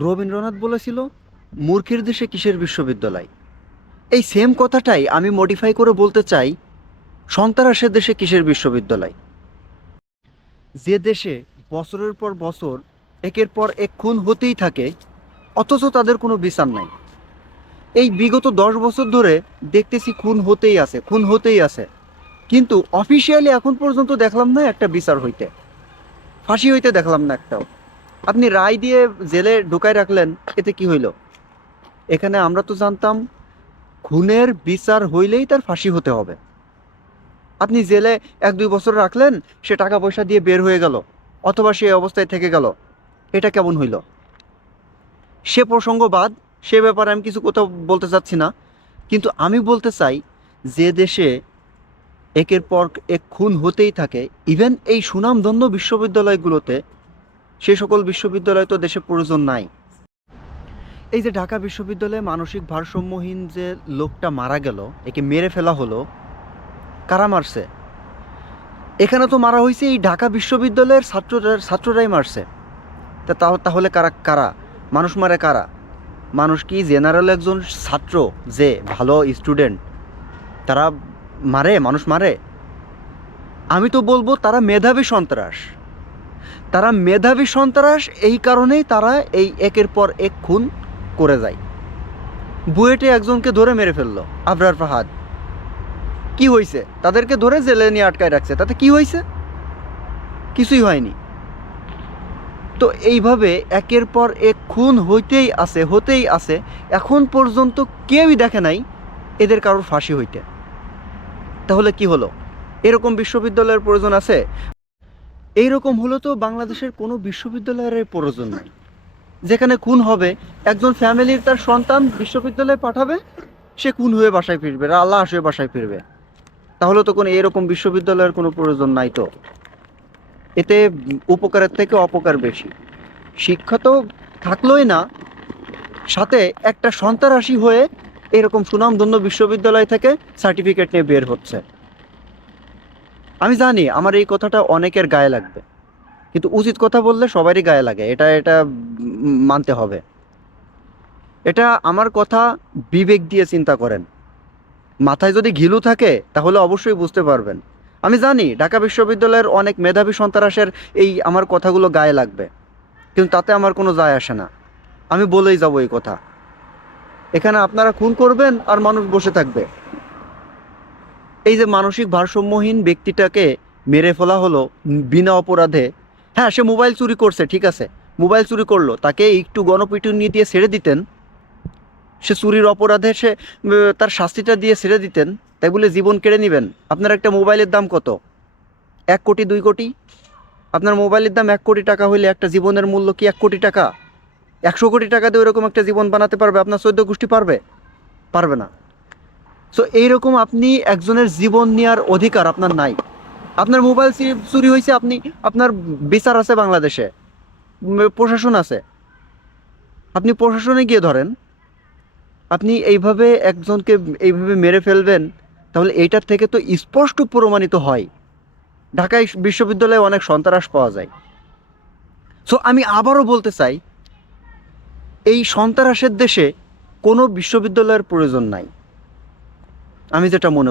রবীন্দ্রনাথ বলেছিল, মূর্খের দেশে কিসের বিশ্ববিদ্যালয়? এই সেম কথাটাই আমি মডিফাই করে বলতে চাই, সন্ত্রাসের দেশে কিসের বিশ্ববিদ্যালয়? যে দেশে বছরের পর বছর, একের পর এক খুন হতেই থাকে, অথচ তাদের কোনো বিচার নাই। এই বিগত দশ বছর ধরে দেখতেছি খুন হতেই আছে, খুন হতেই আছে। কিন্তু অফিসিয়ালি এখন পর্যন্ত দেখলাম না একটা বিচার হইতে। ফাঁসি হইতে দেখলাম না একটাও। আপনি রায় দিয়ে জেলে ঢুকায় রাখলেন, এতে কি হইল? এখানে আমরা তো জানতাম, খুনের বিচার হইলেই তার ফাঁসি হতে হবে। আপনি জেলে এক দুই বছর রাখলেন, সে টাকা পয়সা দিয়ে বের হয়ে গেল, অথবা সে অবস্থায় থেকে গেল। এটা কেমন হইল? সে প্রসঙ্গ বাদ, সে ব্যাপারে আমি কিছু কোথাও বলতে চাচ্ছি না, কিন্তু আমি বলতে চাই যে দেশে একের পর এক খুন হতেই থাকে। ইভেন এই সুনামধন্য বিশ্ববিদ্যালয়গুলোতে সে সকল বিশ্ববিদ্যালয় তো দেশে প্রয়োজন নাই। এই যে ঢাকা বিশ্ববিদ্যালয়ে মানসিক ভারসাম্যহীন যে লোকটা মারা গেল, একে মেরে ফেলা হলো, কারা মারছে? এখানে তো মারা হয়েছে এই ঢাকা বিশ্ববিদ্যালয়ের ছাত্ররা ছাত্ররাই মারছে। তা তাহ- তাহলে কারা কারা? মানুষ মারে কারা? মানুষ কি জেনারেল একজন ছাত্র যে ভালো স্টুডেন্ট? তারা মারে? মানুষ মারে? আমি তো বলব তারা মেধাবী সন্ত্রাস। তারা মেধাবী সন্ত্রাস, এই কারণেই তারা এই একের পর এক খুন করে যায়। বুয়েটে একজনকে ধরে মেরে ফেলল, আবরার ফাহাদ। কি হয়েছে তাদেরকে ধরে জেলে নিয়ে আটকায় রাখছে, তাতে কি হয়েছে কিছুই হয়নি। তো এইভাবে একের পর এক খুন হইতেই আছে, হতেই আছে। এখন পর্যন্ত কেউই দেখে নাই এদের কারোর ফাঁসি হইতে। তাহলে কি হলো? এরকম বিশ্ববিদ্যালয়ের প্রয়োজন আছে? এইরকম হলো তো বাংলাদেশের কোনো বিশ্ববিদ্যালয়ের প্রয়োজন নাই। যেখানে খুন হবে, একজন ফ্যামিলির তার সন্তান বিশ্ববিদ্যালয়ে পাঠাবে, সে খুন হয়ে বাসায় ফিরবে আল্লাহ হয়ে বাসায় ফিরবে। তাহলে তো কোনো এরকম বিশ্ববিদ্যালয়ের কোনো প্রয়োজন নাই তো। এতে উপকারের থেকে অপকার বেশি। শিক্ষা তো থাকলোই না। সাথে একটা সন্ত্রাসী হয়ে এরকম সুনামধন্য বিশ্ববিদ্যালয় থেকে সার্টিফিকেট নিয়ে বের হচ্ছে। আমি জানি আমার এই কথাটা অনেকের গায়ে লাগবে। কিন্তু উচিত কথা বললে সবারই গায়ে লাগে, এটা এটা মানতে হবে। এটা আমার কথা বিবেক দিয়ে চিন্তা করেন। মাথায় যদি ঘিলু থাকে, তাহলে অবশ্যই বুঝতে পারবেন। আমি জানি ঢাকা বিশ্ববিদ্যালয়ের অনেক মেধাবী সন্ত্রাসের এই আমার কথাগুলো গায়ে লাগবে, কিন্তু তাতে আমার কোনো যায় আসে না। আমি বলেই যাব এই কথা। এখানে আপনারা খুন করবেন আর মানুষ বসে থাকবে। এই যে মানসিক ভারসাম্যহীন ব্যক্তিটাকে মেরে ফেলা হলো বিনা অপরাধে হ্যাঁ সে মোবাইল চুরি করছে, ঠিক আছে। মোবাইল চুরি করল, তাকে একটু গণপিটুনি দিয়ে ছেড়ে দিতেন। সে চুরির অপরাধে সে তার শাস্তিটা দিয়ে ছেড়ে দিতেন। তাই বলে জীবন কেড়ে নেবেন। আপনার একটা মোবাইলের দাম কত? এক কোটি, দুই কোটি? আপনার মোবাইলের দাম এক কোটি টাকা হইলে একটা জীবনের মূল্য কি এক কোটি টাকা? একশো কোটি টাকা দিয়ে ওরকম একটা জীবন বানাতে পারবে? আপনার চোদ্দ গোষ্ঠী পারবে? পারবে না। সো এইরকম আপনি একজনের জীবন নেওয়ার অধিকার আপনার নাই। আপনার মোবাইল চুরি- হয়েছে আপনি, আপনার বিচার আছে বাংলাদেশে। প্রশাসন আছে। আপনি প্রশাসনে গিয়ে ধরেন, আপনি এইভাবে একজনকে এইভাবে মেরে ফেলবেন, তাহলে এইটার থেকে তো স্পষ্ট প্রমাণিত হয়। ঢাকায় বিশ্ববিদ্যালয়ে অনেক সন্ত্রাস পাওয়া যায়। সো আমি আবারও বলতে চাই, এই সন্ত্রাসের দেশে কোনো বিশ্ববিদ্যালয়ের প্রয়োজন নাই। আমি যেটা মনে